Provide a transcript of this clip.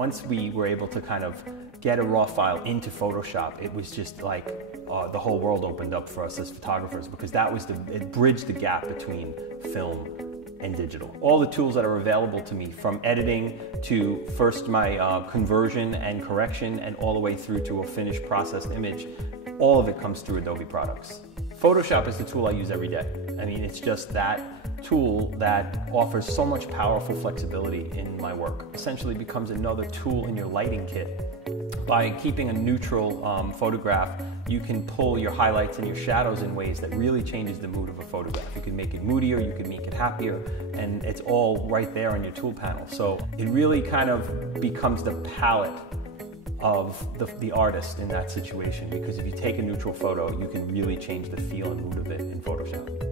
once we were able to kind of get a raw file into Photoshop, it was just like the whole world opened up for us as photographers, because it bridged the gap between film and digital. All the tools that are available to me, from editing to first my conversion and correction, and all the way through to a finished processed image, all of it comes through Adobe products. Photoshop is the tool I use every day. I mean, it's just that tool that offers so much powerful flexibility in my work. Essentially becomes another tool in your lighting kit. By keeping a neutral photograph, you can pull your highlights and your shadows in ways that really changes the mood of a photograph. You can make it moodier, you can make it happier, and it's all right there on your tool panel. So it really kind of becomes the palette of the artist in that situation, because if you take a neutral photo, you can really change the feel and mood of it in Photoshop.